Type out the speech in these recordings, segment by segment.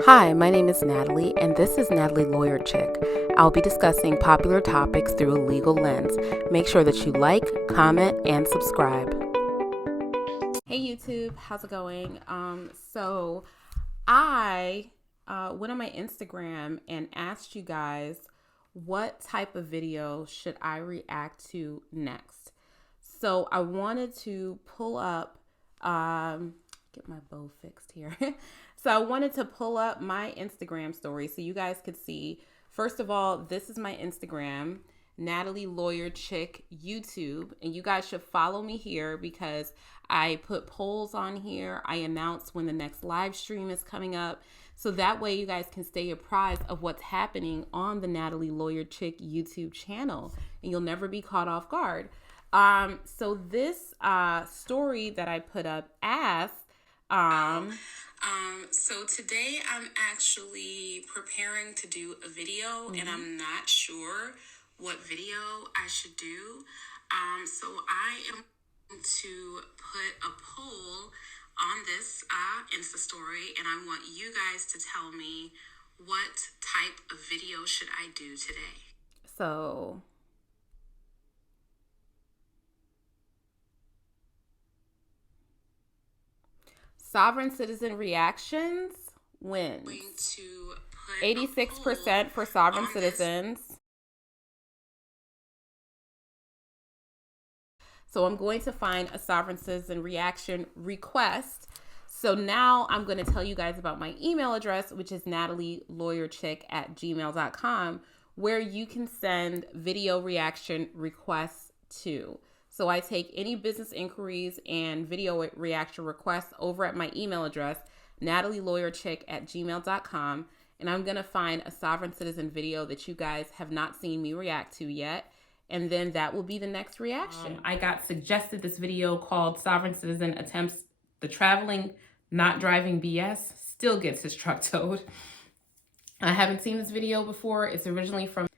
Hi, my name is Natalie, and this is Natalie Lawyer Chick. I'll be discussing popular topics through a legal lens. Make sure that you like, comment, and subscribe. Hey YouTube, how's it going? I went on my Instagram and asked you guys what type of video should I react to next. So I wanted to pull up, get my bow fixed here. So I wanted to pull up my Instagram story so you guys could see. First of all, this is my Instagram, Natalie Lawyer Chick YouTube, and you guys should follow me here because I put polls on here. I announce when the next live stream is coming up. So that way you guys can stay apprised of what's happening on the Natalie Lawyer Chick YouTube channel, and you'll never be caught off guard. So this story that I put up asks, so today I'm actually preparing to do a video, and I'm not sure what video I should do. So I am going to put a poll on this Insta story, and I want you guys to tell me what type of video should I do today. So Sovereign Citizen Reactions wins. 86% for Sovereign Citizens. So I'm going to find a Sovereign Citizen reaction request. So now I'm going to tell you guys about my email address, which is natalielawyerchick@gmail.com, where you can send video reaction requests to. So I take any business inquiries and video reaction requests over at my email address, natalielawyerchick@gmail.com, and I'm going to find a Sovereign Citizen video that you guys have not seen me react to yet, and then that will be the next reaction. I got suggested this video called Sovereign Citizen Attempts the Traveling, Not Driving BS, Still Gets His Truck Towed. I haven't seen this video before. It's originally from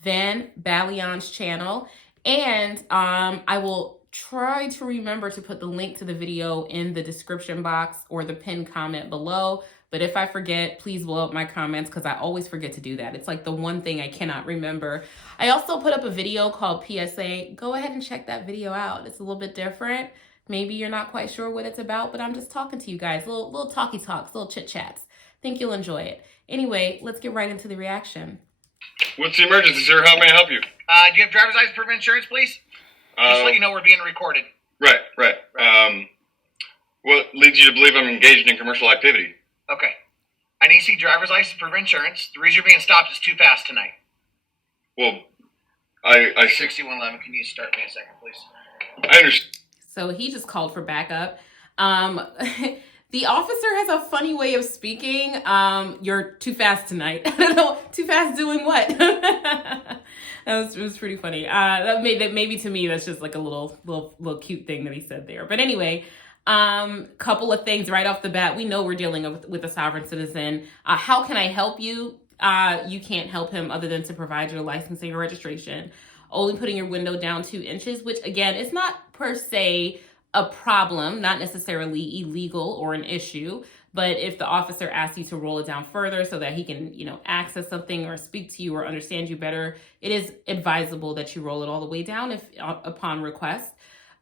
Van Balion's channel. And I will try to remember to put the link to the video in the description box or the pinned comment below. But if I forget, please blow up my comments because I always forget to do that. It's like the one thing I cannot remember. I also put up a video called PSA. Go ahead and check that video out. It's a little bit different. Maybe you're not quite sure what it's about, but I'm just talking to you guys. Little talky talks, little chit chats. Think you'll enjoy it. Anyway, let's get right into the reaction. What's the emergency, sir? How may I help you? Do you have driver's license proof of insurance, please? Just let you know we're being recorded. Right. What leads you to believe I'm engaged in commercial activity? Okay. I need to see driver's license proof of insurance. The reason you're being stopped is too fast tonight. Well, I 6111, can you start me a second, please? I understand. So he just called for backup. The officer has a funny way of speaking. You're too fast tonight. I don't know. Too fast doing what? It was pretty funny. That maybe to me, that's just like a little cute thing that he said there. But anyway, couple of things right off the bat. We know we're dealing with a sovereign citizen. How can I help you? You can't help him other than to provide your licensing or registration. Only putting your window down 2 inches, which again, is not per se a problem, not necessarily illegal or an issue, but if the officer asks you to roll it down further so that he can, access something or speak to you or understand you better, it is advisable that you roll it all the way down if upon request.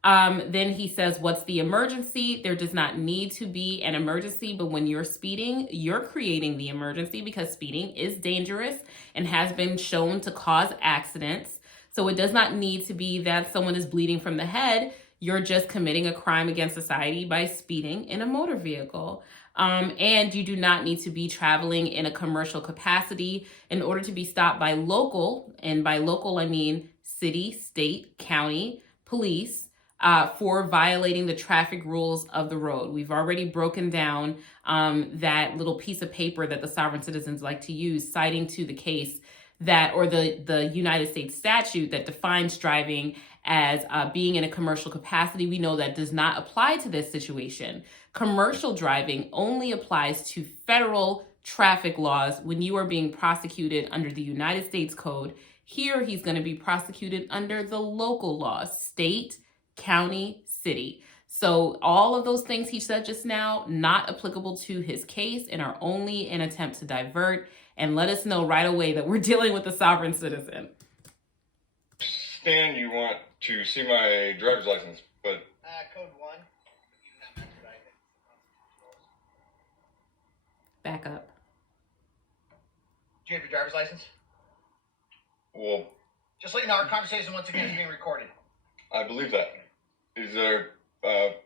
Then he says, what's the emergency? There does not need to be an emergency, but when you're speeding, you're creating the emergency because speeding is dangerous and has been shown to cause accidents. So it does not need to be that someone is bleeding from the head. You're just committing a crime against society by speeding in a motor vehicle. And you do not need to be traveling in a commercial capacity in order to be stopped by local, and by local I mean city, state, county, police, for violating the traffic rules of the road. We've already broken down that little piece of paper that the sovereign citizens like to use, citing to the case that, or the United States statute that defines driving as being in a commercial capacity. We know that does not apply to this situation. Commercial driving only applies to federal traffic laws when you are being prosecuted under the United States Code. Here, he's going to be prosecuted under the local laws, state, county, city. So all of those things he said just now, not applicable to his case and are only an attempt to divert and let us know right away that we're dealing with a sovereign citizen. Stan, you want to see my driver's license, but Code 1. You do not match what I think. Back up. Do you have your driver's license? well, Just let you know, our conversation once again is being recorded. I believe that. Is there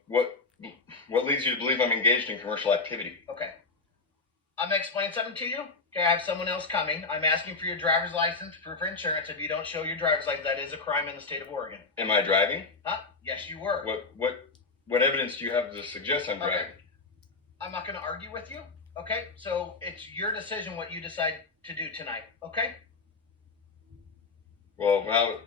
what leads you to believe I'm engaged in commercial activity? Okay. I'm gonna explain something to you. Okay, I have someone else coming. I'm asking for your driver's license, proof of insurance. If you don't show your driver's license, that is a crime in the state of Oregon. Am I driving? Huh? Yes, you were. What evidence do you have to suggest I'm driving? Okay. I'm not gonna argue with you. Okay, so it's your decision what you decide to do tonight. Okay. Well, how?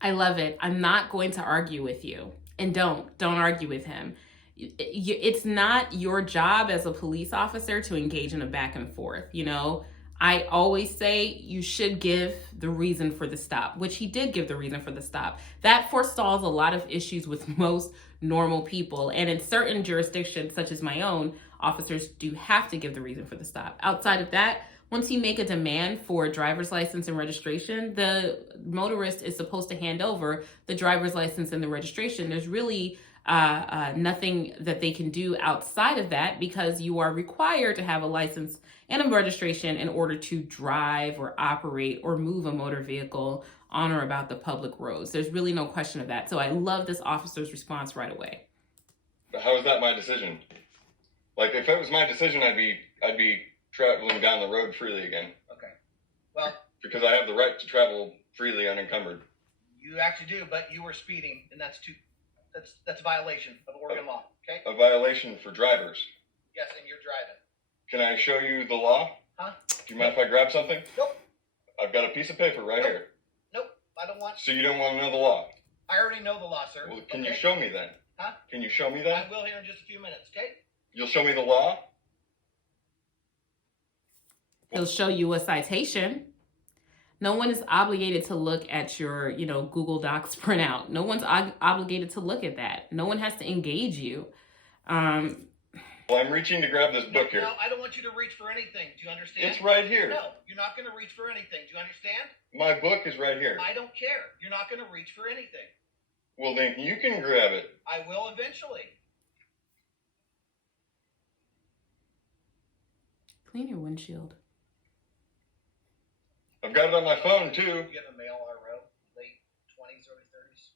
I love it. I'm not going to argue with you. And don't argue with him. It's not your job as a police officer to engage in a back and forth. You know, I always say you should give the reason for the stop, which he did give the reason for the stop. That forestalls a lot of issues with most normal people. And in certain jurisdictions, such as my own, officers do have to give the reason for the stop. Outside of that, once you make a demand for a driver's license and registration, the motorist is supposed to hand over the driver's license and the registration. There's really nothing that they can do outside of that because you are required to have a license and a registration in order to drive or operate or move a motor vehicle on or about the public roads. There's really no question of that. So I love this officer's response right away. How is that my decision? Like, if it was my decision, I'd be traveling down the road freely again. Okay. Well, Because I have the right to travel freely unencumbered. you actually do, but you were speeding, and that's a violation of Oregon law. Okay. A violation for drivers. Yes, and you're driving. Can I show you the law? Huh? Do you mind if I grab something? Nope. I've got a piece of paper right Nope. here. Nope. I don't want. So you don't want to know the law? I already know the law, sir. Well, can Okay? you show me then? Huh? Can you show me I that? will here in just a few minutes. Okay. You'll show me the law? He'll show you a citation. No one is obligated to look at your, Google Docs printout. No one's obligated to look at that. No one has to engage you. Well, I'm reaching to grab this book here. No, I don't want you to reach for anything. Do you understand? It's right here. No, you're not going to reach for anything. Do you understand? My book is right here. I don't care. You're not going to reach for anything. Well, then you can grab it. I will eventually. Clean your windshield. I've got it on my phone, too. You get a male RO, late 20s, early 30s.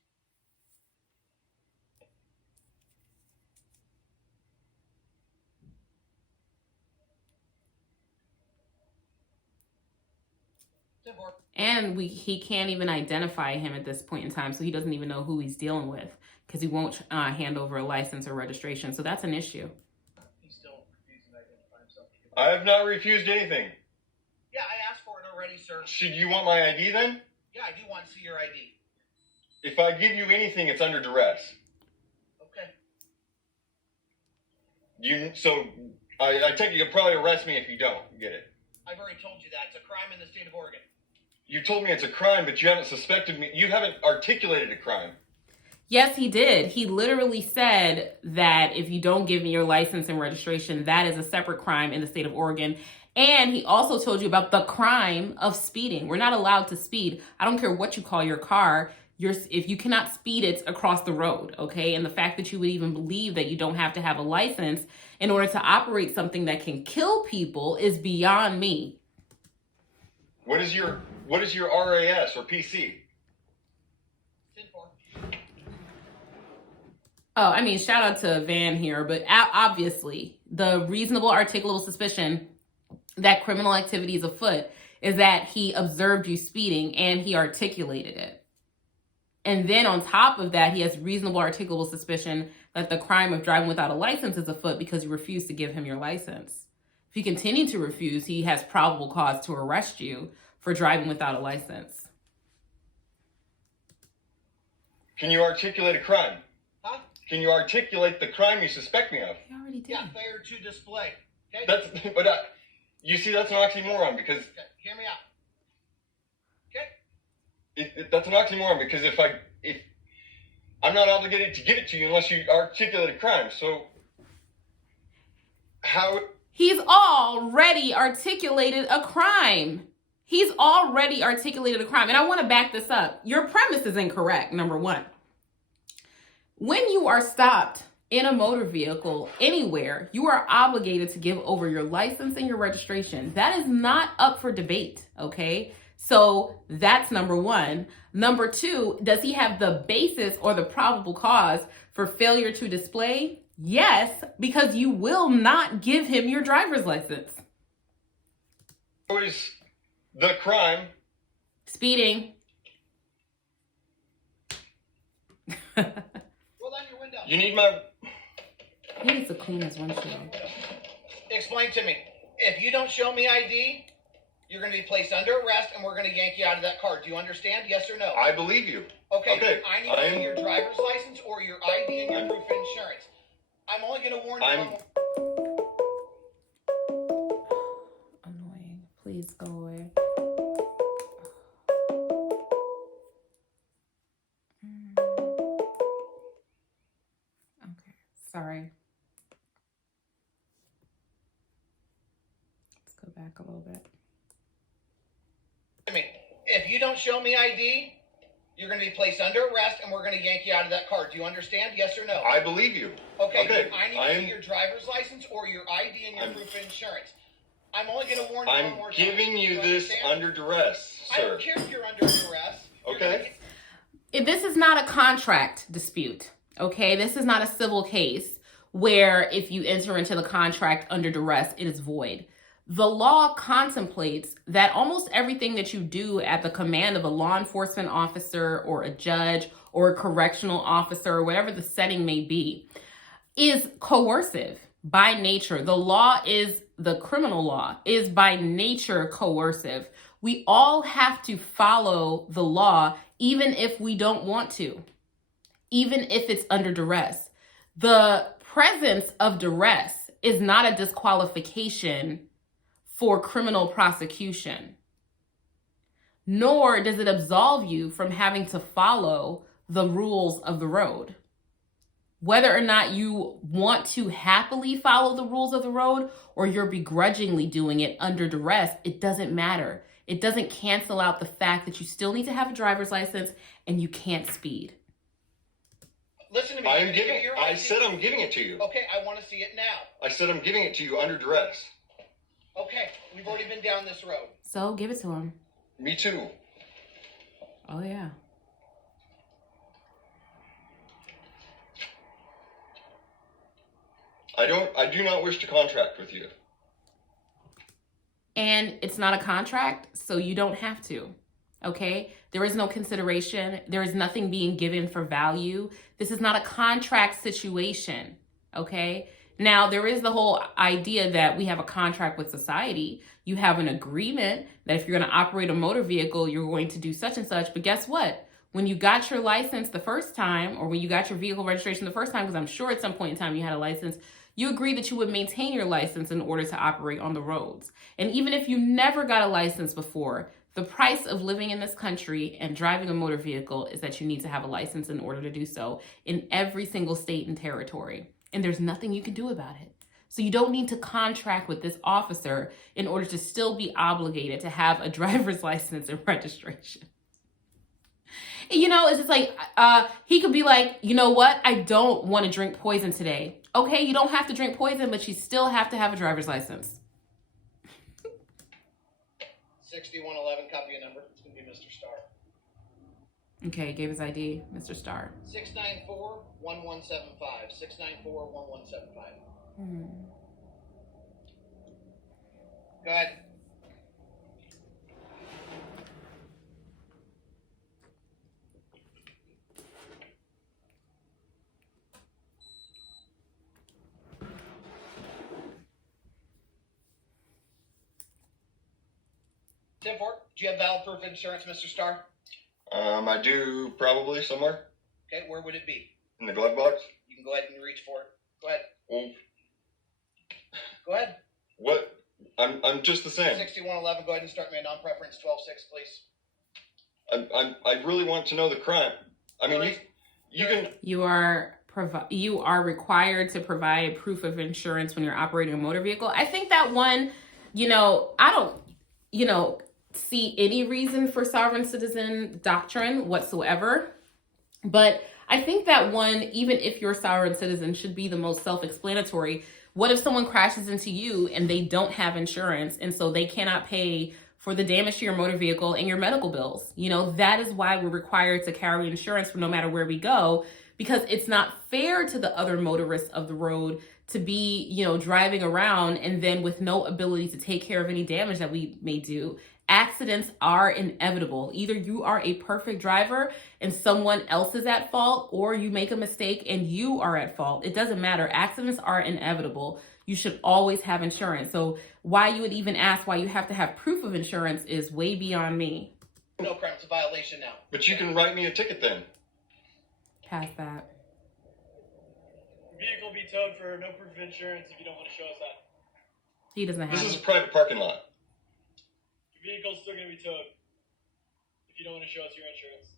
And he can't even identify him at this point in time, so he doesn't even know who he's dealing with because he won't hand over a license or registration. So that's an issue. He's still refusing to identify himself. I have not refused anything. Yeah, I asked for it already, sir. Should you want my ID then? Yeah, I do want to see your ID. If I give you anything, it's under duress. Okay. So I take it you'll probably arrest me if you don't get it. I've already told you that. It's a crime in the state of Oregon. You told me it's a crime, but you haven't suspected me. You haven't articulated a crime. Yes, he did. He literally said that if you don't give me your license and registration, that is a separate crime in the state of Oregon. And he also told you about the crime of speeding. We're not allowed to speed. I don't care what you call your car. If you cannot speed, it's across the road, okay? And the fact that you would even believe that you don't have to have a license in order to operate something that can kill people is beyond me. What is your RAS or PC? 10-4. Oh, I mean, shout out to Van here, but obviously the reasonable articulable suspicion that criminal activity is afoot is that he observed you speeding and he articulated it. And then on top of that, he has reasonable articulable suspicion that the crime of driving without a license is afoot because you refuse to give him your license. If you continue to refuse, he has probable cause to arrest you for driving without a license. Can you articulate a crime? Huh? Can you articulate the crime you suspect me of? He already did. Yeah, failure to display. Okay? You see, that's an oxymoron because Okay, hear me out. Okay? that's an oxymoron because if I'm not obligated to give it to you unless you articulate a crime. So how? He's already articulated a crime. He's already articulated a crime. And I want to back this up. Your premise is incorrect, number one. When you are stopped in a motor vehicle anywhere, you are obligated to give over your license and your registration. That is not up for debate, okay? So that's number one. Number two, does he have the basis or the probable cause for failure to display? Yes, because you will not give him your driver's license. What is the crime? Speeding. Roll down your window. You need my. He needs to clean his windshield. Explain to me. If you don't show me ID, you're going to be placed under arrest, and we're going to yank you out of that car. Do you understand? Yes or no? I believe you. Okay. I need your driver's license or your ID and your proof of insurance. I'm only going to warn you. Annoying. Please go away. Okay. Sorry. Let's go back a little bit. If you don't show me ID, you're going to be placed under arrest, and we're going to yank you out of that car. Do you understand? Yes or no? I believe you. Okay. I need your driver's license or your ID and your proof of insurance. I'm only going to warn you one more time. I'm giving you this under duress, sir. I don't care if you're under duress. Okay. This is not a contract dispute, okay? This is not a civil case where if you enter into the contract under duress, it is void. The law contemplates that almost everything that you do at the command of a law enforcement officer or a judge or a correctional officer or whatever the setting may be is coercive by nature. The law is, the criminal law is by nature coercive. We all have to follow the law even if we don't want to, even if it's under duress. The presence of duress is not a disqualification for criminal prosecution, nor does it absolve you from having to follow the rules of the road. Whether or not you want to happily follow the rules of the road or you're begrudgingly doing it under duress, it doesn't matter. It doesn't cancel out the fact that you still need to have a driver's license and you can't speed. Listen to me. I said I'm giving it to you. Okay, I want to see it now. I said I'm giving it to you under duress. Okay, we've already been down this road. So give it to him. Me too. Oh, yeah. I do not wish to contract with you. And it's not a contract, so you don't have to. Okay? There is no consideration. There is nothing being given for value. This is not a contract situation. Okay? Now, there is the whole idea that we have a contract with society. You have an agreement that if you're going to operate a motor vehicle, you're going to do such and such. But guess what? When you got your license the first time, or when you got your vehicle registration the first time, because I'm sure at some point in time you had a license, you agreed that you would maintain your license in order to operate on the roads. And even if you never got a license before, the price of living in this country and driving a motor vehicle is that you need to have a license in order to do so in every single state and territory. And there's nothing you can do about it. So you don't need to contract with this officer in order to still be obligated to have a driver's license and registration. You know, it's just like, he could be like, you know what? I don't want to drink poison today. Okay, you don't have to drink poison, but you still have to have a driver's license. 6111, copy a number. It's going to be Mr. Starr. Okay, gave his ID, Mr. Starr. 694-1175. 694-1175. Go ahead. Tim Ford, do you have valid proof of insurance, Mr. Starr? I do probably somewhere. Okay, where would it be? In the glove box. You can go ahead and reach for it. Go ahead. Well, Go ahead. what? I'm just the same. 6111, go ahead and start me a non-preference 12-6, please. I really want to know the crime. I mean, You can. You are required to provide proof of insurance when you're operating a motor vehicle. I think that one, I don't, see any reason for sovereign citizen doctrine whatsoever. But I think that one, even if you're a sovereign citizen, should be the most self-explanatory. What if someone crashes into you and they don't have insurance, and so they cannot pay for the damage to your motor vehicle and your medical bills? That is why we're required to carry insurance for no matter where we go, because it's not fair to the other motorists of the road to be, driving around and then with no ability to take care of any damage that we may do. Accidents are inevitable. Either you are a perfect driver and someone else is at fault, or you make a mistake and you are at fault. It doesn't matter. Accidents are inevitable. You should always have insurance. So why you would even ask why you have to have proof of insurance is way beyond me. No crime. It's a violation now. But you can write me a ticket then. Past that. Vehicle will be towed for no proof of insurance if you don't want to show us that. He doesn't have This is it. a private parking lot. Your vehicle's still going to be towed if you don't want to show us your insurance.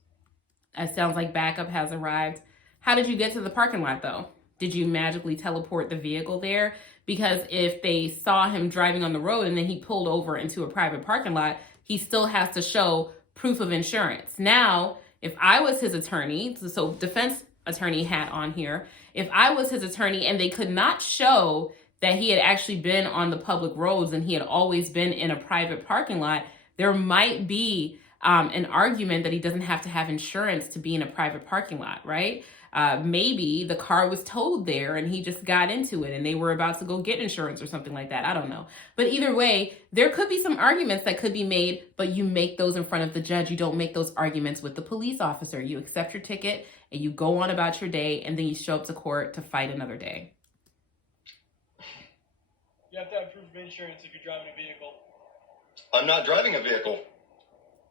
It sounds like backup has arrived. How did you get to the parking lot, though? Did you magically teleport the vehicle there? Because if they saw him driving on the road and then he pulled over into a private parking lot, he still has to show proof of insurance. Now, if I was his attorney, so defense attorney hat on here, if I was his attorney and they could not show that he had actually been on the public roads and he had always been in a private parking lot, there might be an argument that he doesn't have to have insurance to be in a private parking lot, right? Maybe the car was towed there and he just got into it and they were about to go get insurance or something like that. I don't know. But either way, there could be some arguments that could be made, but you make those in front of the judge. You don't make those arguments with the police officer. You accept your ticket and you go on about your day, and then you show up to court to fight another day. You have to have proof of insurance if you're driving a vehicle. I'm not driving a vehicle.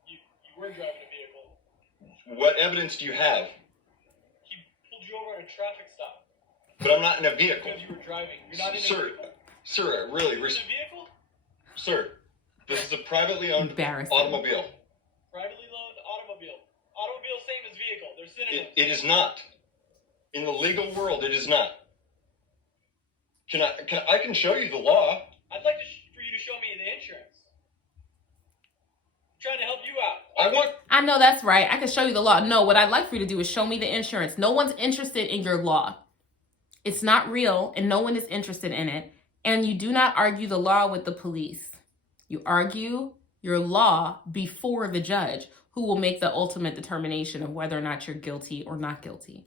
You were driving a vehicle. What evidence do you have? He pulled you over at a traffic stop But I'm not in a vehicle. because you were driving. You're not in a Sir, vehicle. sir, really, You're in a vehicle? sir, this is a privately owned Embarrassing. automobile. Privately loaned automobile. Automobile, same as vehicle. They're synonyms. It is not. In the legal world, it is not. I can show you the law. I'd like for you to show me the insurance. I'm trying to help you out. I know that's right. I can show you the law. No, what I'd like for you to do is show me the insurance. No one's interested in your law. It's not real, and no one is interested in it. And you do not argue the law with the police. You argue your law before the judge, who will make the ultimate determination of whether or not you're guilty or not guilty.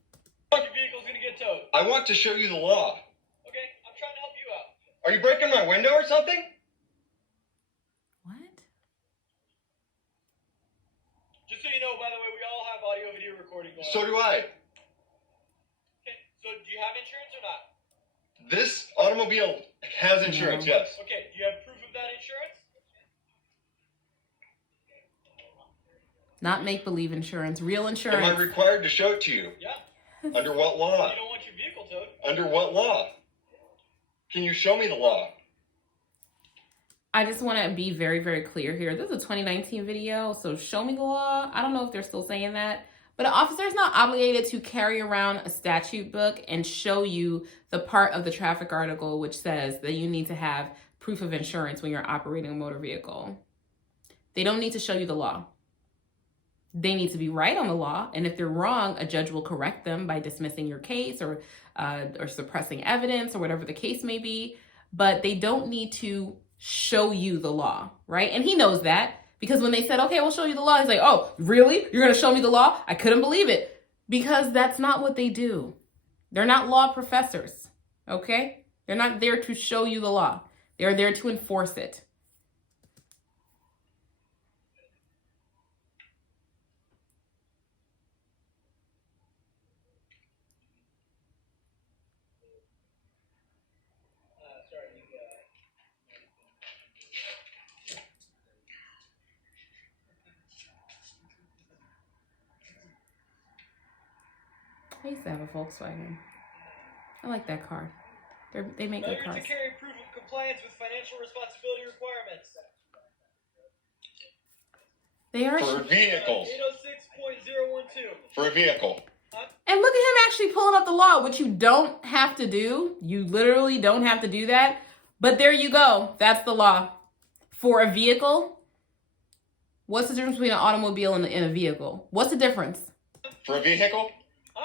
Your vehicle's going to get towed. I want to show you the law. Okay, I'm trying to help you out. Are you breaking my window or something? What? Just so you know, by the way, we all have audio video recording going So on. do I. Okay, so do you have insurance or not? This automobile has insurance, No. yes. Okay, do you have proof of that insurance? Not make-believe insurance, real Am I insurance. required to show it to you? Yeah. Under what law? You don't want your vehicle towed. Under what law? Can you show me the law? I just want to be very, very clear here. This is a 2019 video, so show me the law. I don't know if they're still saying that. But an officer is not obligated to carry around a statute book and show you the part of the traffic article which says that you need to have proof of insurance when you're operating a motor vehicle. They don't need to show you the law. They need to be right on the law, and if they're wrong, a judge will correct them by dismissing your case or suppressing evidence or whatever the case may be. But they don't need to show you the law, right? And he knows that, because when they said, okay, we'll show you the law, he's like, oh, really? You're going to show me the law? I couldn't believe it, because that's not what they do. They're not law professors, okay? They're not there to show you the law. They're there to enforce it. I used to have a Volkswagen. I like that car. They make good Failure cars. to carry proof of compliance with financial responsibility requirements. They are. For a vehicle. 806.012. For a vehicle. Huh? And look at him actually pulling up the law, which you don't have to do. You literally don't have to do that. But there you go. That's the law. For a vehicle, what's the difference between an automobile and a vehicle? What's the difference? For a vehicle?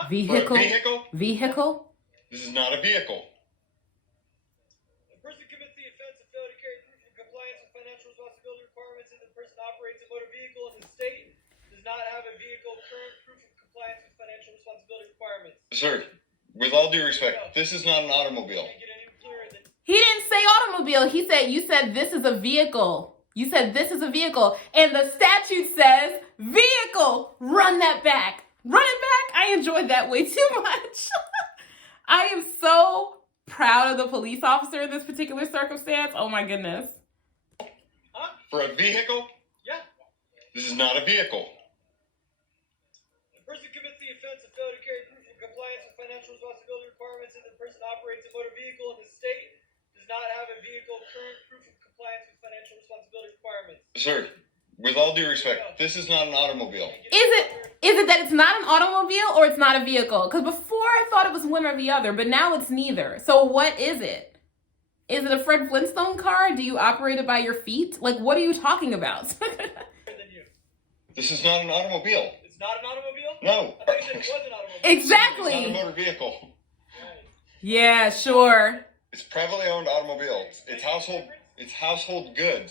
Vehicle? For a vehicle? Vehicle? This is not a vehicle. The person commits the offense of failure to carry proof of compliance with financial responsibility requirements, and the person operates a motor vehicle in the state does not have a vehicle current proof of compliance with financial responsibility requirements. Sir, with all due respect, this is not an automobile. Can't get any clearer than He didn't say automobile. You said this is a vehicle. You said this is a vehicle. And the statute says vehicle. Run that back. Run it back. I enjoyed that way too much. I am so proud of the police officer in this particular circumstance. Oh my goodness. For a vehicle? yeah. This is not a vehicle. The person commits the offense of failure to carry proof of compliance with financial responsibility requirements, and the person operates a motor vehicle in the state does not have a vehicle current proof of compliance with financial responsibility requirements. Sir, with all due respect, this is not an automobile. Is it that it's not an automobile or it's not a vehicle? Because before I thought it was one or the other, but now it's neither. So what is it? Is it a Fred Flintstone car? Do you operate it by your feet? Like, what are you talking about? Than you. This is not an automobile. It's not an automobile? No. I thought you said it was an automobile. It's not a Exactly. motor vehicle. Right. Yeah, sure. It's privately owned automobile. It's household goods. It's household good.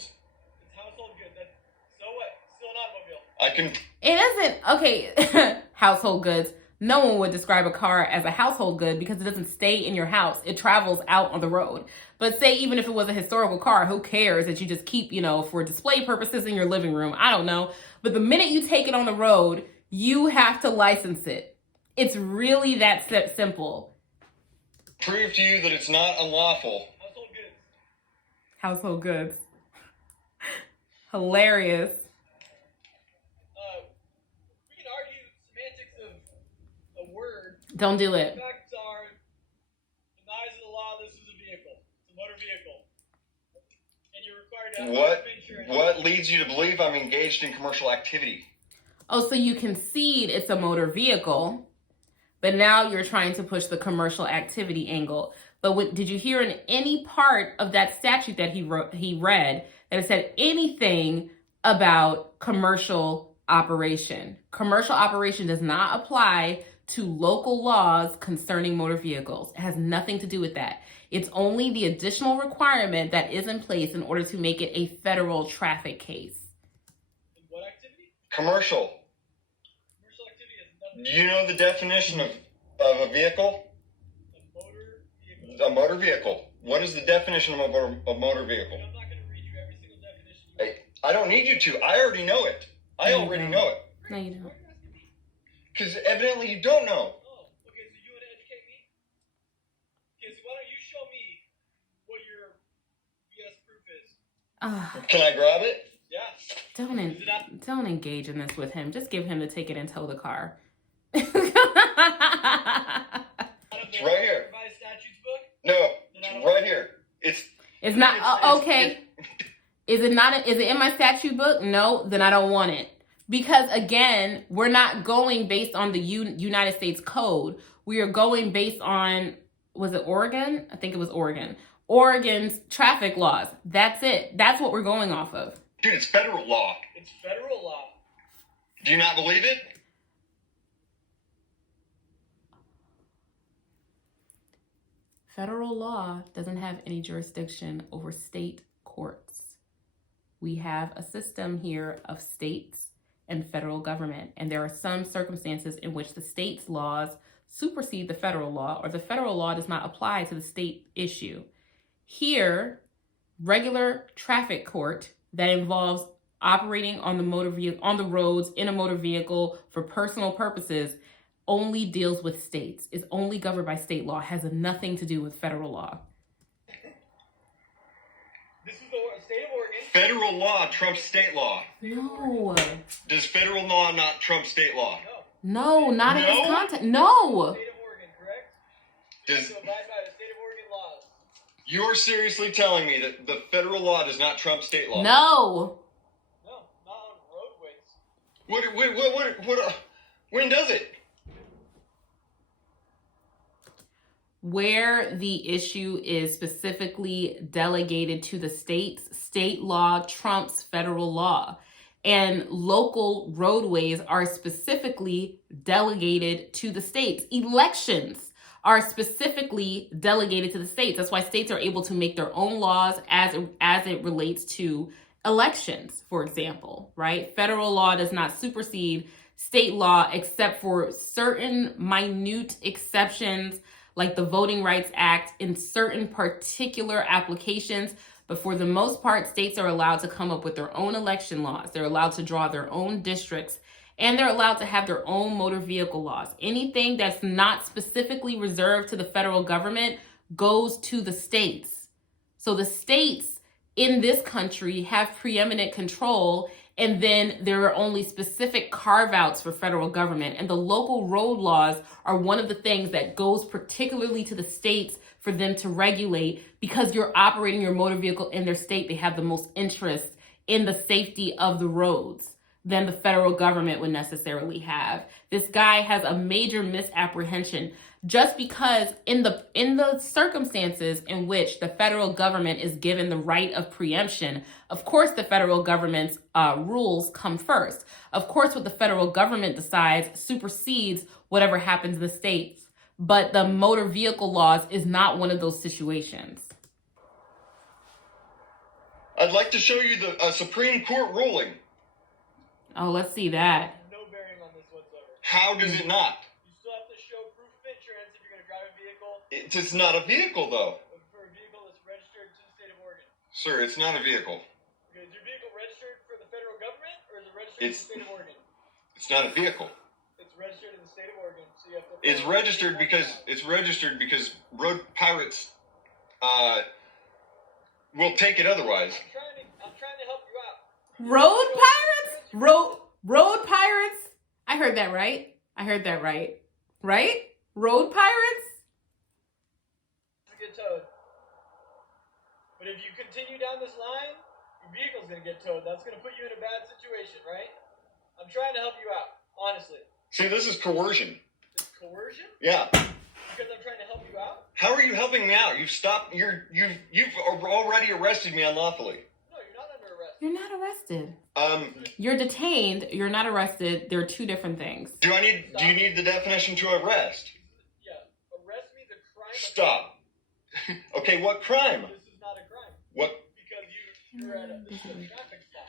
So what? Still an automobile. I can It isn't, okay, household goods. No one would describe a car as a household good because it doesn't stay in your house. It travels out on the road. But say even if it was a historical car, who cares that you just keep, for display purposes in your living room? I don't know. But the minute you take it on the road, you have to license it. It's really that simple. prove to you that it's not unlawful. Household goods. Household goods. Hilarious. We can argue semantics of a word. Don't do The it. facts are, in the eyes of the law, this is a vehicle. It's a motor vehicle. And you're required to have insurance. What leads you to believe I'm engaged in commercial activity? Oh, so you concede it's a motor vehicle, but now you're trying to push the commercial activity angle. But did you hear in any part of that statute that he read that it said anything about commercial operation? Commercial operation does not apply to local laws concerning motor vehicles. It has nothing to do with that. It's only the additional requirement that is in place in order to make it a federal traffic case. And what activity? Commercial. Commercial activity has nothing Do you know the definition of a vehicle? a motor vehicle. A motor vehicle. What is the definition of a motor vehicle? I'm not going to read you every single definition. Hey, I don't need you to. I already know it. I No, you already don't. know it. No, you don't. Why are you asking me? Because evidently you don't know. Oh, okay, so you want to educate me? Okay, so why don't you show me what your BS proof is? Ah, Can I grab it? Yeah. don't engage in this with him. Just give him the ticket and tow the car. Out of It's the right here. Revised statutes book? No, it's right here. It's not okay. Is it not? Is it in my statute book? No, then I don't want it. Because again, we're not going based on the United States Code. We are going based on, was it Oregon? I think it was Oregon. Oregon's traffic laws. That's it. That's what we're going off of. Dude, it's federal law. It's federal law. Do you not believe it? Federal law doesn't have any jurisdiction over state courts. We have a system here of states and federal government, and there are some circumstances in which the state's laws supersede the federal law, or the federal law does not apply to the state issue. Here, regular traffic court that involves operating on the roads in a motor vehicle for personal purposes only deals with states, is only governed by state law, has nothing to do with federal law. This is the state of Oregon. Federal law trumps state law. No, Does federal law not trump state law? no, not in this No? context. No. State of Oregon, correct? Does To abide by the state of Oregon laws. You're seriously telling me that the federal law does not trump state law? No. No, not on roadways. When does it? where the issue is specifically delegated to the states, state law trumps federal law. And local roadways are specifically delegated to the states. Elections are specifically delegated to the states. That's why states are able to make their own laws as it relates to elections, for example, right? Federal law does not supersede state law except for certain minute exceptions like the Voting Rights Act in certain particular applications. But for the most part, states are allowed to come up with their own election laws. They're allowed to draw their own districts, and they're allowed to have their own motor vehicle laws. Anything that's not specifically reserved to the federal government goes to the states. So the states in this country have preeminent control, and then there are only specific carve-outs for federal government. And the local road laws are one of the things that goes particularly to the states for them to regulate, because you're operating your motor vehicle in their state. They have the most interest in the safety of the roads than the federal government would necessarily have. This guy has a major misapprehension just because in the circumstances in which the federal government is given the right of preemption, of course the federal government's rules come first. Of course what the federal government decides supersedes whatever happens in the states. But the motor vehicle laws is not one of those situations. I'd like to show you a Supreme Court ruling. Oh, let's see that. No bearing on this whatsoever. How does it not? You still have to show proof of insurance if you're going to drive a vehicle. It's just not a vehicle, though. For a vehicle that's registered to the state of Oregon. Sir, it's not a vehicle. Okay, is your vehicle registered for the federal government, or is it registered to the state of Oregon? It's not a vehicle. It's registered in the state of Oregon, so you have to. It's registered because road pirates will take it otherwise. I'm trying to help you out. Road pirates? Road pirates? I heard that right. Right? Road pirates? To get towed. But if you continue down this line, your vehicle's going to get towed. That's going to put you in a bad situation, right? I'm trying to help you out, honestly. See, this is coercion. It's coercion? Yeah. Because I'm trying to help you out? How are you helping me out? You've already arrested me unlawfully. No, you're not under arrest. You're not arrested. You're detained. You're not arrested. They're two different things. Do you need the definition to arrest? Yeah. Arrest me the crime. Stop. Okay, what crime? This is not a crime. What? Because you're at this is a traffic stop,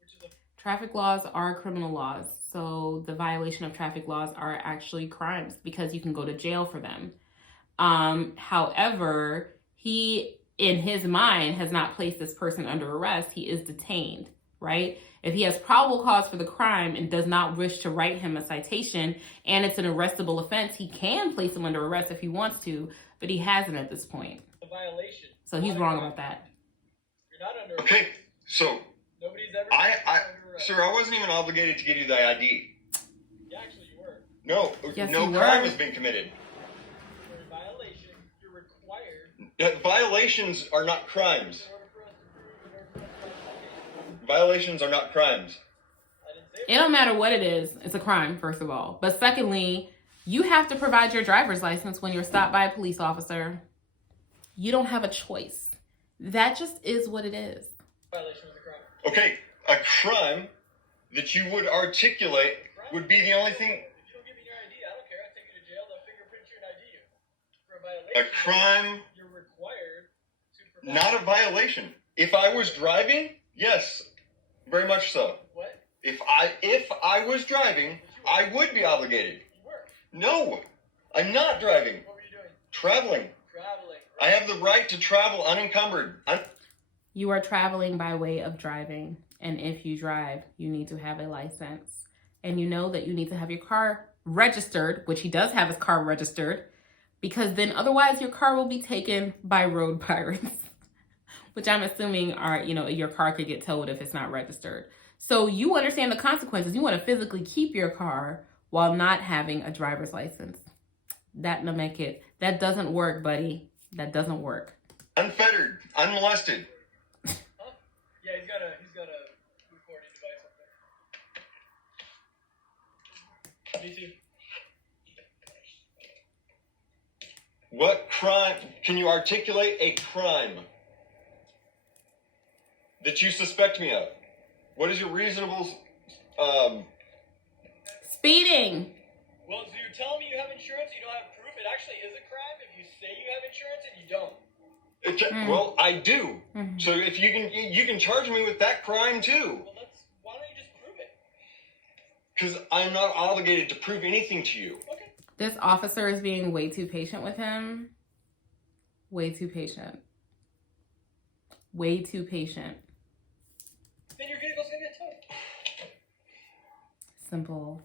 which is a. Traffic laws are criminal laws. So the violation of traffic laws are actually crimes because you can go to jail for them. However, he, in his mind, has not placed this person under arrest. He is detained, right? If he has probable cause for the crime and does not wish to write him a citation and it's an arrestable offense, he can place him under arrest if he wants to, but he hasn't at this point. A violation. So he's wrong about that. You're not under arrest. Okay, so Nobody's ever under arrest. sir, I wasn't even obligated to give you the ID. Yeah, actually you were. No, Yes, no you crime were. has been committed. For a violation, you're required Violations are not crimes. in order for us to prove, in order for us to investigate. Violations are not crimes. I didn't say It don't matter what it is. It's a crime, first of all. But secondly, you have to provide your driver's license when you're stopped by a police officer. You don't have a choice. That just is what it is. violation was a crime. Okay, a crime that you would articulate would be the only thing. If you don't give me your ID, I don't care. I take you to jail. They'll fingerprint you and ID you. For a A violation, crime, you're required to provide. not a violation. If I was driving, yes, very much so. What? If I was driving, I would be obligated. You were. No, I'm not driving. What were you doing? Traveling. Traveling. I have the right to travel unencumbered. You are traveling by way of driving. And if you drive, you need to have a license. And you know that you need to have your car registered, which he does have his car registered, because then otherwise your car will be taken by road pirates, which I'm assuming are, your car could get towed if it's not registered. So you understand the consequences. You want to physically keep your car while not having a driver's license. That doesn't work, buddy. That doesn't work. Unfettered, unmolested. Huh? Yeah, he's got a recording device up there. Me too. What crime? Can you articulate a crime that you suspect me of? What is your reasonable, Speeding. Well, so you're telling me you have insurance, you don't have proof? It actually is a crime if you say you have insurance and you don't. Well, I do. So if you can charge me with that crime too. Well, why don't you just prove it? Because I'm not obligated to prove anything to you. Okay. This officer is being way too patient with him. Way too patient. Way too patient. Then your vehicle's gonna get towed. Simple.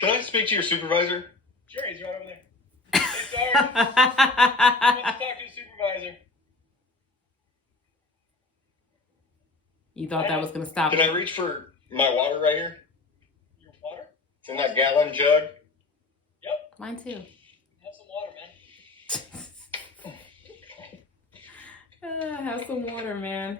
Can I speak to your supervisor? Sure, he's right over there. Hey, sorry. I want to talk to the supervisor. You thought that was going to stop Can I him? reach for my water right here? Your water? It's in that gallon jug. Yep. Mine too. Have some water, man. Have some water, man.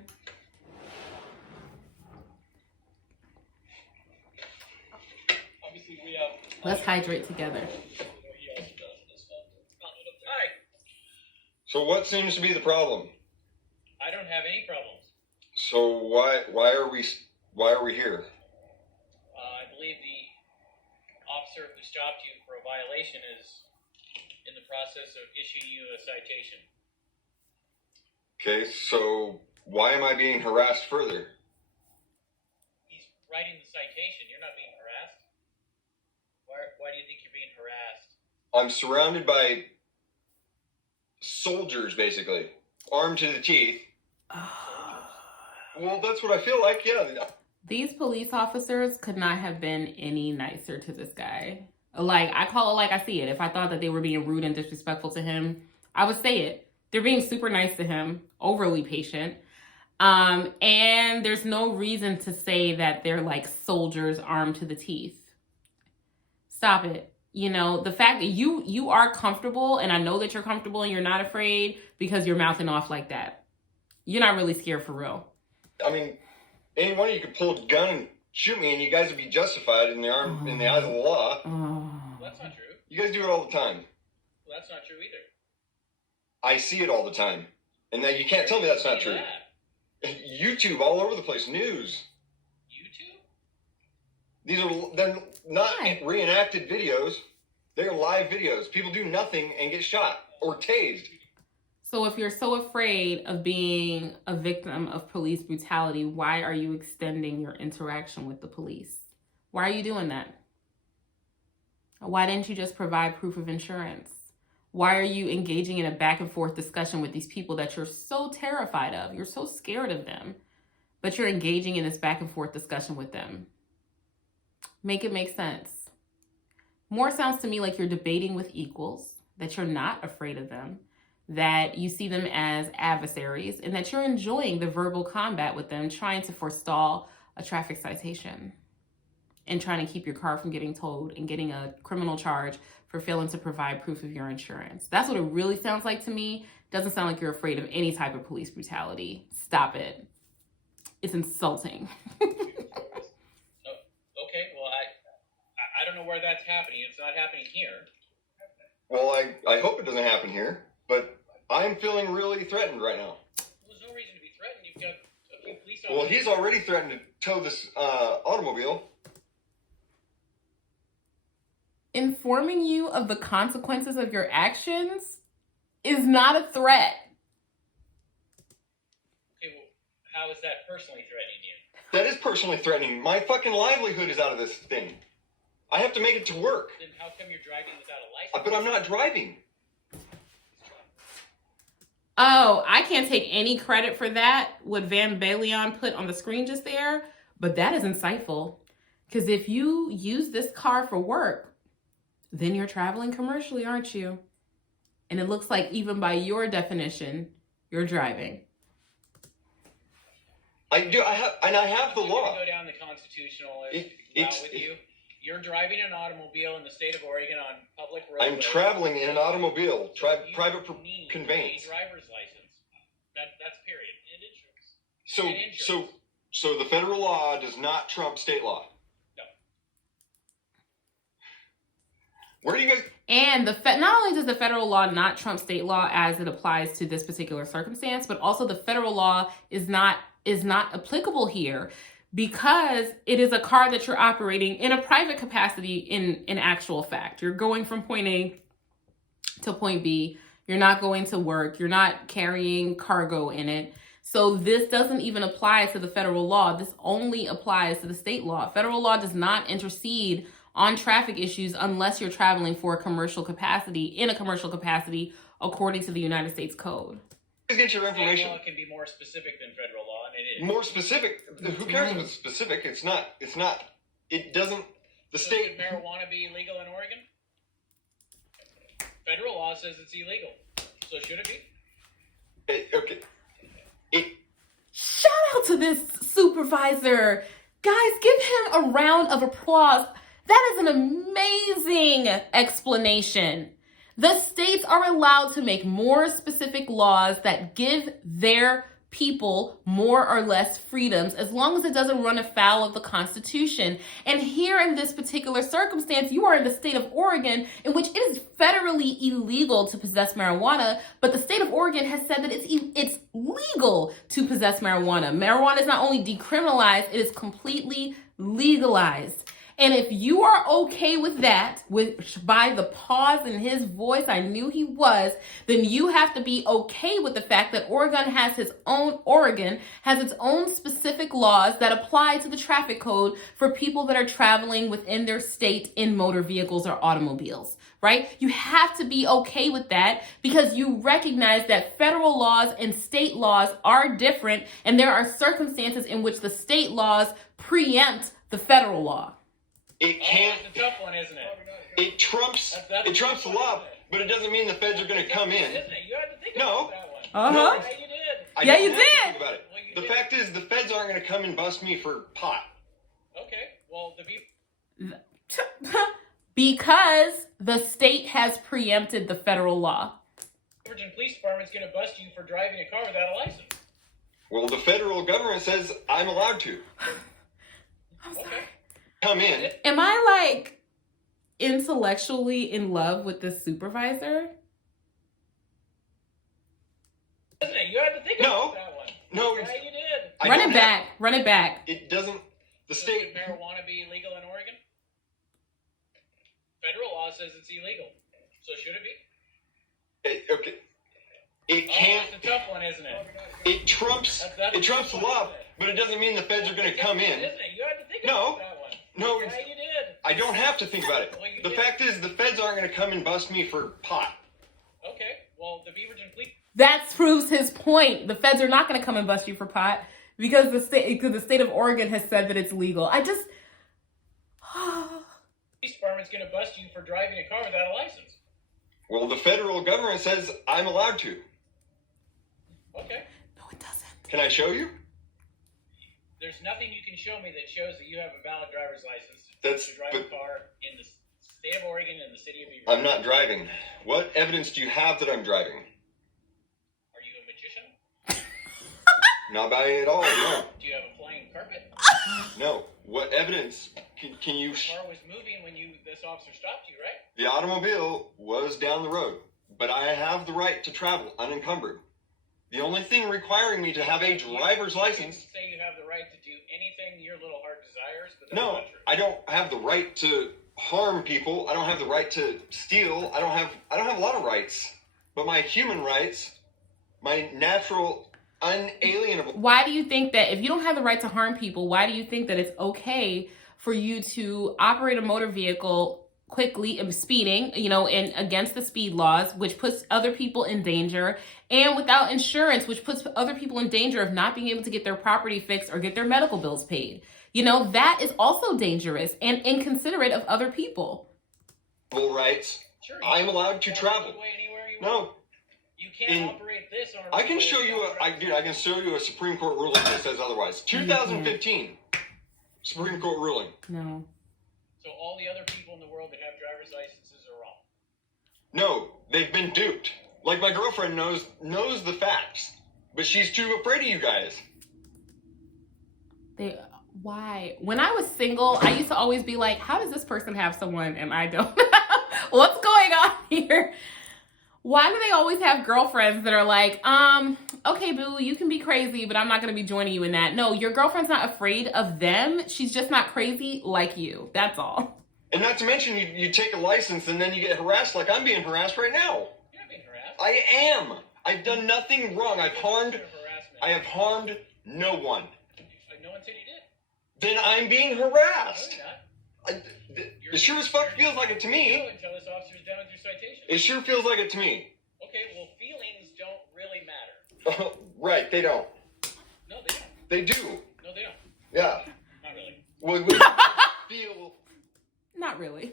Obviously, we have. Let's hydrate together. He also does this one. Alright. So what seems to be the problem? I don't have any problems. So why are we here? I believe the officer who stopped you for a violation is in the process of issuing you a citation. Okay, so why am I being harassed further? He's writing the citation. You're not being harassed. Why do you think you're being harassed? I'm surrounded by soldiers, basically, armed to the teeth. Well, that's what I feel like, yeah. These police officers could not have been any nicer to this guy. Like, I call it like I see it. If I thought that they were being rude and disrespectful to him, I would say it. They're being super nice to him, overly patient. And there's no reason to say that they're like soldiers armed to the teeth. Stop it. You know, the fact that you are comfortable, and I know that you're comfortable and you're not afraid because you're mouthing off like that. You're not really scared for real. I mean, any one of you could pull a gun and shoot me, and you guys would be justified in the eyes of the law. Oh. Well, that's not true. You guys do it all the time. Well, that's not true either. I see it all the time, and now you can't tell me that's not Say true. that. YouTube all over the place, news. YouTube? They're not Why? reenacted videos. They're live videos. People do nothing and get shot or tased. So if you're so afraid of being a victim of police brutality, why are you extending your interaction with the police? Why are you doing that? Why didn't you just provide proof of insurance? Why are you engaging in a back and forth discussion with these people that you're so terrified of? You're so scared of them, but you're engaging in this back and forth discussion with them. Make it make sense. More sounds to me like you're debating with equals, that you're not afraid of them, that you see them as adversaries, and that you're enjoying the verbal combat with them, trying to forestall a traffic citation and trying to keep your car from getting towed and getting a criminal charge for failing to provide proof of your insurance. That's what it really sounds like to me. Doesn't sound like you're afraid of any type of police brutality. Stop it. It's insulting. Okay, well, I don't know where that's happening. It's not happening here. Well, I hope it doesn't happen here, but I'm feeling really threatened right now. There's no reason to be threatened. You've got a few police officers. Well, he's already threatened to tow this automobile. Informing you of the consequences of your actions is not a threat. Okay, well, how is that personally threatening you? That is personally threatening. My fucking livelihood is out of this thing. I have to make it to work. Then how come you're driving without a license? But I'm not driving. Oh, I can't take any credit for that, what Van Baleon put on the screen just there, but that is insightful. Because if you use this car for work, then you're traveling commercially, aren't you? And it looks like even by your definition, you're driving. I do. I have the I'm law. gonna go down the constitutional route It's- with you. You're driving an automobile in the state of Oregon on public roads. I'm traveling in an automobile, You private need conveyance. a driver's license. That's period. And insurance. So, And insurance. so the federal law does not trump state law. Where do you guys? And not only does the federal law not trump state law as it applies to this particular circumstance, but also the federal law is not applicable here because it is a car that you're operating in a private capacity in actual fact. You're going from point A to point B. You're not going to work. You're not carrying cargo in it. So this doesn't even apply to the federal law. This only applies to the state law. Federal law does not intercede on traffic issues unless you're traveling for a commercial capacity, in a commercial capacity, according to the United States Code. Get your information. State law can be more specific than federal law, and it is. More specific. Who cares if it's specific? It's not. It doesn't. The So state. should marijuana be illegal in Oregon? Federal law says it's illegal. So should it be? Okay. Shout out to this supervisor. Guys, give him a round of applause. That is an amazing explanation. The states are allowed to make more specific laws that give their people more or less freedoms as long as it doesn't run afoul of the Constitution. And here in this particular circumstance, you are in the state of Oregon, in which it is federally illegal to possess marijuana, but the state of Oregon has said that it's legal to possess marijuana. Marijuana is not only decriminalized, it is completely legalized. And if you are okay with that, which by the pause in his voice, I knew he was, then you have to be okay with the fact that Oregon has its own specific laws that apply to the traffic code for people that are traveling within their state in motor vehicles or automobiles, right? You have to be okay with that because you recognize that federal laws and state laws are different, and there are circumstances in which the state laws preempt the federal law. It can't. It's a tough one, isn't it? It trumps. That's It trumps the law, but it doesn't mean the feds are going to come in. Isn't it? You had to think No. about that one. Uh-huh. Yeah, you did. I Yeah, don't you have to did. think about it. Well, you The did. fact is, the feds aren't going to come and bust me for pot. Okay. Well, Because the state has preempted the federal law. Virgin Police Department's going to bust you for driving a car without a license. Well, the federal government says I'm allowed to I'm sorry. Okay. come in. Am I like intellectually in love with this supervisor? Isn't it? You had to think No. about that one. No, Yeah, it's- you did. I Run don't it have- back. Run it back. It doesn't. The So state. should marijuana be illegal in Oregon? Federal law says it's illegal. So should it be? Okay. It can't. It's a tough one, isn't it? It trumps. That's It trumps the law, but it doesn't mean the feds are going to come in. Isn't it? You had to think No. about that one. No, Yeah, it's, you did. I don't have to think about it. Well, you The did. fact is, the feds aren't going to come and bust me for pot. Okay. Well, the Beaverton Police That proves his point. The feds are not going to come and bust you for pot because the state of Oregon has said that it's legal. I just Department's going to bust you for driving a car without a license. Well, the federal government says I'm allowed to. Okay. no, it doesn't. Can I show you? There's nothing you can show me that shows that you have a valid driver's license That's- to drive but- a car in the state of Oregon and the city of Beaverton. I'm not driving. What evidence do you have that I'm driving? Are you a magician? Not by at all. No. Do you have a flying carpet? No. What evidence can you? The car was moving when this officer stopped you, right? The automobile was down the road, but I have the right to travel unencumbered. The only thing requiring me to have a driver's You license. can say you have the right to do anything your little heart desires, but that's No, not true. I don't have the right to harm people. I don't have the right to steal. I don't have a lot of rights. But my human rights, my natural, unalienable. Why do you think that if you don't have the right to harm people, why do you think that it's okay for you to operate a motor vehicle quickly and speeding, and against the speed laws, which puts other people in danger, and without insurance, which puts other people in danger of not being able to get their property fixed or get their medical bills paid? That is also dangerous and inconsiderate of other people. Rights. Sure, I'm allowed to you can travel. Speedway anywhere you want. No, You can't in- operate this on a I can roadway show you without I can show you a Supreme Court ruling that says otherwise. 2015 Supreme Court ruling. No. So all the other people in the world that have driver's licenses are wrong. No, they've been duped. Like my girlfriend knows the facts, but she's too afraid of you guys. Why? When I was single, I used to always be like, how does this person have someone and I don't? What's going on here? Why do they always have girlfriends that are like, okay, boo, you can be crazy, but I'm not going to be joining you in that? No, your girlfriend's not afraid of them. She's just not crazy like you. That's all. And not to mention, you take a license and then you get harassed like I'm being harassed right now. You're not being harassed. I am. I've done nothing wrong. I have harmed no one. No one said you did. Then I'm being No, harassed. you're not. It sure as fuck feels like it to me. Until this officer's done with your citation. It sure feels like it to me. Okay, well, feelings don't really matter. Right, they don't. No, they don't. They do. No, they don't. Yeah. Not really. When we feel... Not really.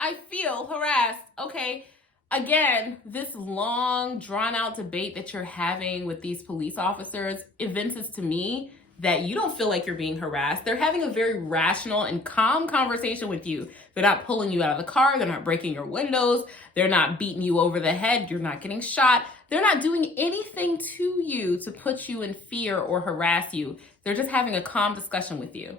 I feel harassed. Okay. Again, this long, drawn out debate that you're having with these police officers evinces to me that you don't feel like you're being harassed. They're having a very rational and calm conversation with you. They're not pulling you out of the car. They're not breaking your windows. They're not beating you over the head. You're not getting shot. They're not doing anything to you to put you in fear or harass you. They're just having a calm discussion with you.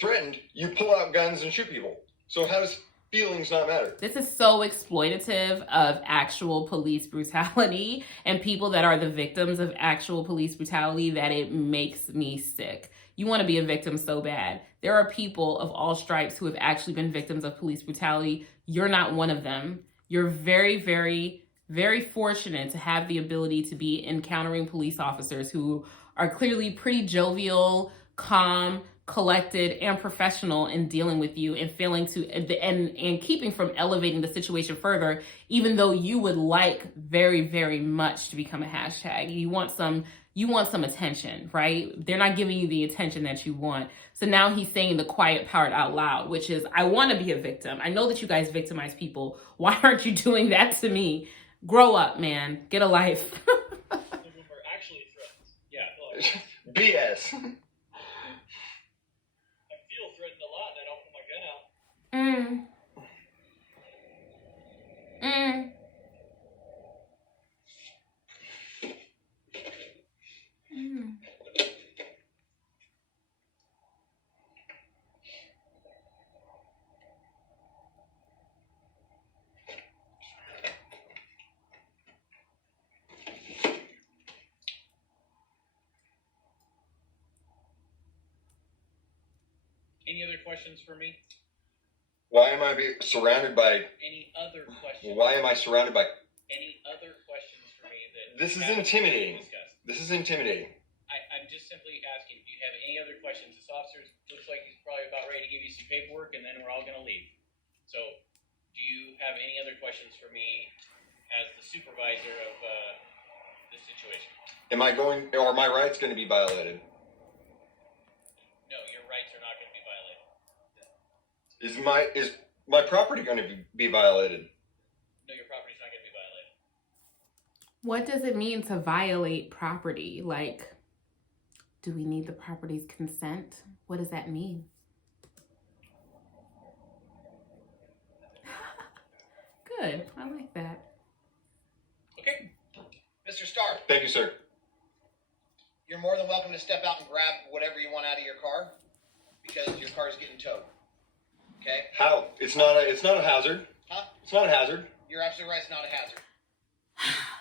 Threatened, you pull out guns and shoot people. So how does feelings not matter? This is so exploitative of actual police brutality and people that are the victims of actual police brutality that it makes me sick. You want to be a victim so bad. There are people of all stripes who have actually been victims of police brutality. You're not one of them. You're very, very, very fortunate to have the ability to be encountering police officers who are clearly pretty jovial, calm, collected, and professional in dealing with you and failing to and keeping from elevating the situation further, even though you would like very, very much to become a hashtag. You want some attention, right? They're not giving you the attention that you want. So now he's saying the quiet part out loud, which is, I want to be a victim. I know that you guys victimize people. Why aren't you doing that to me? Grow up, man. Get a life. Some of them are actually threats. Yeah. BS. I feel threatened a lot, and I don't put my gun out. Any other questions for me? Why am I surrounded by... Any other questions? Why am I surrounded by... Any other questions for me that... This is haven't intimidating. been discussed? This is intimidating. I'm just simply asking, do you have any other questions? This officer looks like he's probably about ready to give you some paperwork, and then we're all going to leave. So, do you have any other questions for me as the supervisor of this situation? Are my rights going to be violated? No, your rights are not going to be violated. Is my property going to be violated? No, your property's not going to be violated. What does it mean to violate property? Like, do we need the property's consent? What does that mean? Good. I like that. Okay. Mr. Starr, Thank you, sir. you're more than welcome to step out and grab whatever you want out of your car because your car is getting towed. Okay? How? It's not a hazard. Huh? It's not a hazard. You're absolutely right. It's not a hazard.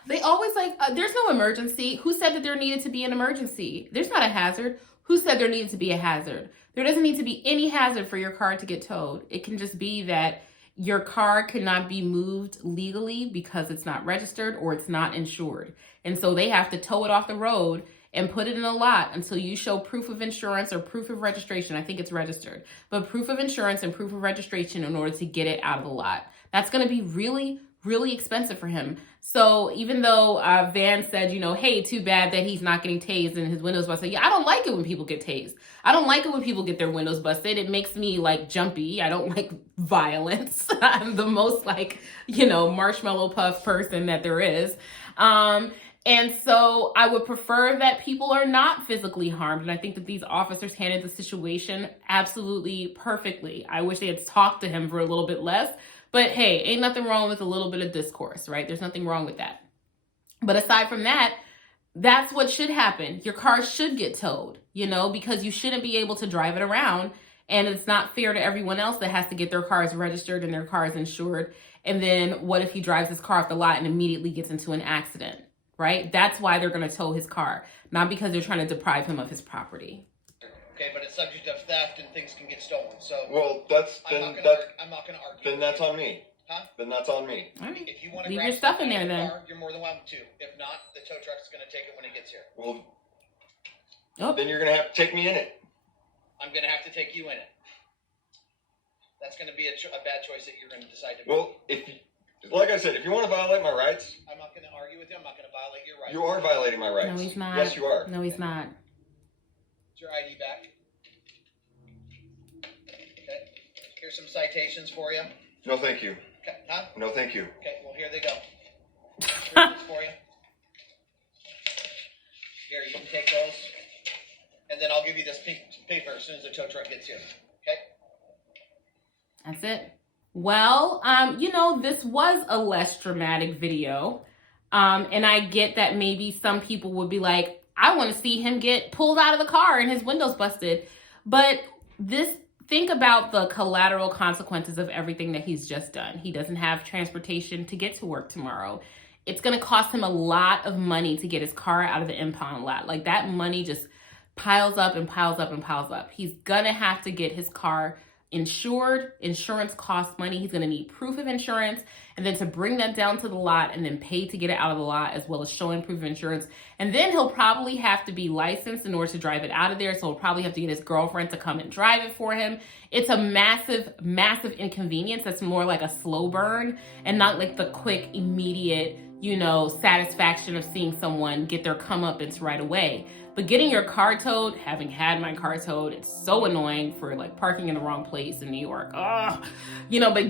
They always there's no emergency. Who said that there needed to be an emergency? There's not a hazard. Who said there needed to be a hazard? There doesn't need to be any hazard for your car to get towed. It can just be that your car cannot be moved legally because it's not registered or it's not insured. And so they have to tow it off the road and put it in a lot until you show proof of insurance or proof of registration. I think it's registered, but proof of insurance and proof of registration in order to get it out of the lot. That's going to be really, really expensive for him. So even though Van said, hey, too bad that he's not getting tased and his windows busted. Yeah, I don't like it when people get tased. I don't like it when people get their windows busted. It makes me jumpy. I don't like violence. I'm the most marshmallow puff person that there is. And so I would prefer that people are not physically harmed. And I think that these officers handled the situation absolutely perfectly. I wish they had talked to him for a little bit less. But hey, ain't nothing wrong with a little bit of discourse, right? There's nothing wrong with that. But aside from that, that's what should happen. Your car should get towed, because you shouldn't be able to drive it around And it's not fair to everyone else that has to get their cars registered and their cars insured. And then what if he drives his car off the lot and immediately gets into an accident, right? That's why they're going to tow his car, not because they're trying to deprive him of his property. Okay, but it's subject of theft and things can get stolen. So Well, I'm not gonna argue. then that's on me. Huh? Then that's on me. All right. If you want to Leave grab your stuff in something there out of then. the car, you're more than welcome to. If not, the tow truck's gonna take it when it gets here. Well, Oh. then you're gonna have to take me in it. I'm gonna have to take you in it. That's gonna be a bad choice that you're gonna decide to make. Well, like I said, if you want to violate my rights, I'm not gonna argue with you. I'm not gonna violate your rights. you are violating my rights. No, he's not. Yes, you are. No, he's not. Is your ID back? Okay. Here's some citations for you. No, thank you. Okay. Huh? No, thank you. Okay. Well, here they go. Here's for you. Here, you can take those, and then I'll give you this paper as soon as the tow truck gets here. Okay. That's it. Well, this was a less dramatic video. And I get that maybe some people would be like, I want to see him get pulled out of the car and his windows busted. But think about the collateral consequences of everything that he's just done. He doesn't have transportation to get to work tomorrow. It's going to cost him a lot of money to get his car out of the impound lot. Like, that money just piles up and piles up and piles up. He's going to have to get his car insured. Insurance costs money. He's going to need proof of insurance, and then to bring that down to the lot and then pay to get it out of the lot, as well as showing proof of insurance. And then he'll probably have to be licensed in order to drive it out of there. So he'll probably have to get his girlfriend to come and drive it for him. It's a massive, massive inconvenience. That's more like a slow burn and not like the quick, immediate, satisfaction of seeing someone get their comeuppance right away. But getting your car towed, having had my car towed, it's so annoying for like parking in the wrong place in New York. But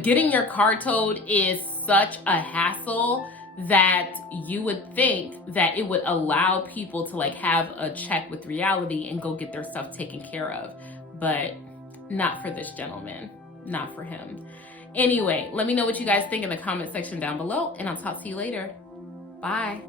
getting your car towed is such a hassle that you would think that it would allow people to like have a check with reality and go get their stuff taken care of. But not for this gentleman, not for him. Anyway, let me know what you guys think in the comment section down below, and I'll talk to you later. Bye.